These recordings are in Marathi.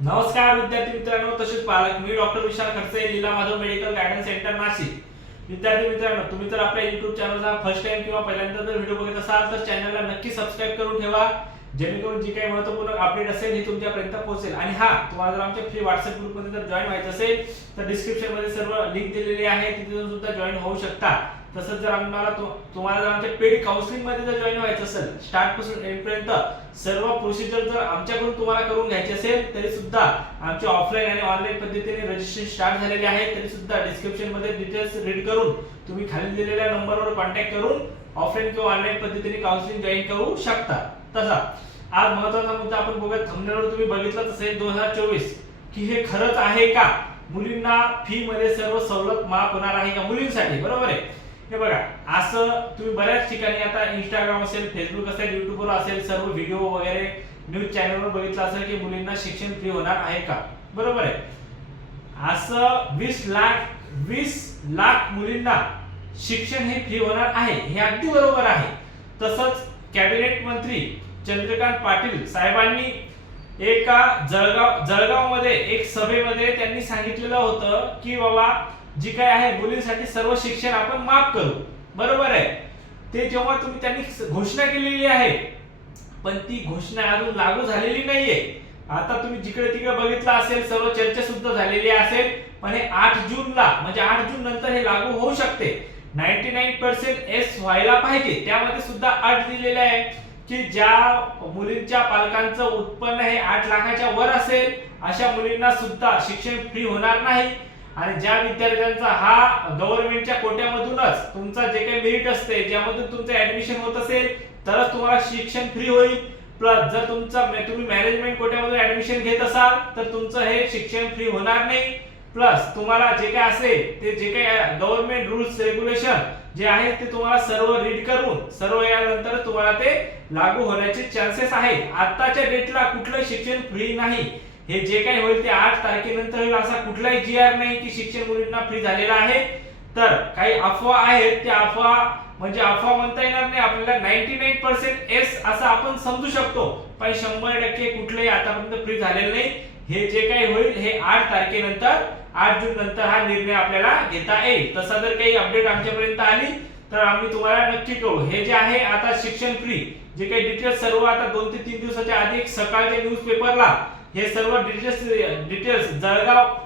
नमस्कार विद्यार्थी मित्रांनो तसेच पालक मी doctor Vishal Khadse Leela Madhav medical guidance centre Nashik. विद्यार्थी मित्रांनो तुम्ही जर आपल्या युट्यूब चॅनलचा फर्स्ट टाइम किंवा पहिल्यांदा जर व्हिडिओ बघत असाल तर चॅनलला नक्की सबस्क्राईब करून ठेवा. जेणेकरून जी काही महत्त्वपूर्ण अपडेट असेल ही तुमच्यापर्यंत पोहोचेल. आणि हा तुम्हाला जर आमच्या फ्री व्हॉट्सअप ग्रुपमध्ये जर जॉईन व्हायचं असेल तर डिस्क्रिप्शनमध्ये सर्व लिंक दिलेली आहे. तिथे सुद्धा जॉईन होऊ शकता. तसंच जर आम्हाला तुम्हाला जर आमच्या पेड काउन्सिलिंगमध्ये जर जॉईन व्हायचं असेल स्टार्टपासून एंड पर्यंत सर्व प्रोसिजर जर आमच्याकडून तुम्हाला करून घ्यायची असेल तरी सुद्धा आमचे ऑफलाईन आणि ऑनलाईन पद्धतीने रजिस्ट्रेशन स्टार्ट झालेले आहे. तरी सुद्धा डिस्क्रिप्शनमध्ये डिटेल्स रीड करून तुम्ही खाली दिलेल्या नंबरवर कॉन्टॅक्ट करून ऑफलाईन किंवा ऑनलाईन पद्धतीने काउन्सिलिंग जॉईन करू शकता. तसा. आज महत्त्वाचा मुद्दा आपण बघत थंबनेलवर तुम्ही बघितलं असेल दोन हजार चोवीस. की हे खरंच आहे का? मुलींना फी मध्ये सर्व सवलत माफ होणार आहे का मुलींसाठी? बरोबर आहे. हे बघा असं तुम्ही बऱ्याच ठिकाणी आता इंस्टाग्राम असेल फेसबुक असेल युट्यूबवर असेल सर्व व्हिडिओ वगैरे न्यूज चॅनलवर बघितलं असेल की मुलींना शिक्षण फ्री होणार आहे का? बरोबर आहे? असं वीस लाख वीस लाख मुलींना शिक्षण हे फ्री होणार आहे हे अगदी बरोबर आहे. तसंच कॅबिनेट मंत्री चंद्रकांत पाटील साहेबांनी एका जळगाव जळगावमध्ये एक सभेमध्ये त्यांनी सांगितलेलं होतं की बाबा जी काय आहे मुलींसाठी सर्व शिक्षण आपण माफ करू. बरोबर आहे? ते जेव्हा तुम्ही त्यांनी घोषणा केलेली आहे पण ती घोषणा अजून लागू झालेली नाहीये. आता तुम्ही जिकडे तिकडे बघितलं असेल सर्व चर्चा सुद्धा झालेली असेल पण हे आठ जूनला म्हणजे आठ जून नंतर हे लागू होऊ शकते. नाईन्टी नाईन पर्सेंट एस व्हायला पाहिजे. त्यामध्ये सुद्धा अट दिलेले आहे की ज्या मुलींच्या पालकांचं उत्पन्न हे आठ लाखाच्या वर असेल अशा मुलींना सुद्धा शिक्षण फ्री होणार नाही. आणि ज्या विद्यार्थ्यांचा हा गव्हर्नमेंटच्या कोट्यामधूनच तुमचा जे काही मेरिट असते ज्यामधून तुमचं ऍडमिशन होत असेल तरच तुम्हाला शिक्षण फ्री होईल. प्लस जर तुमचा तुम्ही मॅनेजमेंट कोट्यामधून ऍडमिशन घेत असाल तर तुमचं हे शिक्षण फ्री होणार नाही. प्लस तुम्हाला जे काय असेल ते जे काही गव्हर्नमेंट रूल्स रेग्युलेशन जे आहेत ते तुम्हाला सर्व रीड करून सर्व यानंतर तुम्हाला ते लागू होण्याचे चान्सेस आहेत. आताच्या डेटला कुठलं शिक्षण फ्री नाही. हे जे काही होईल ते आठ तारखेनंतर होईल असा कुठलाही जी आर नाही की शिक्षण मुलींना फ्री झालेला आहे. तर काही अफवा आहेत त्या अफवा म्हणजे अफवा म्हणता येणार नाही. आपल्याला नाईन्टी नाईन पर्सेंट एस असं आपण समजू शकतो. पण शंभर टक्के कुठलंही आतापर्यंत फ्री झालेलं नाही. हे जे काही होईल हे आठ तारखेनंतर आठ जून नंतर हा निर्णय आपल्याला घेता येईल. तसा जर काही अपडेट आमच्यापर्यंत आली तर आम्ही तुम्हाला नक्की कळू हे जे आहे आता शिक्षण फ्री जे काही डिटेल्स सर्व आता दोन ते तीन दिवसाच्या आधी सकाळच्या न्यूज पेपरला हे सर्व डिटेल्स डिटेल्स जळगाव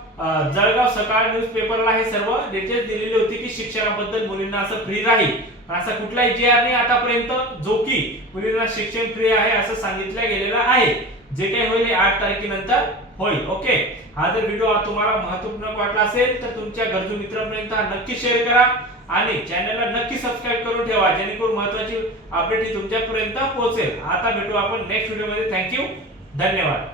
जळगाव सकाळ न्यूज पेपरला हे सर्व डिटेल्स दिलेली होती की शिक्षणाबद्दल मुलींना असं फ्री राहील. असा कुठलाही जे आर नाही आतापर्यंत जो की मुलींना शिक्षण फ्री आहे असं सांगितलं गेलेलं आहे. जे काही होईल आठ तारखेनंतर होईल. ओके हा जर व्हिडिओ तुम्हाला महत्त्वपूर्ण वाटला असेल तर तुमच्या गरजू मित्रांपर्यंत हा नक्की शेअर करा आणि चॅनलला नक्की सबस्क्राईब करून ठेवा जेणेकरून महत्वाची अपडेट ही तुमच्यापर्यंत पोहोचेल. आता भेटू आपण नेक्स्ट व्हिडिओमध्ये. थँक्यू धन्यवाद.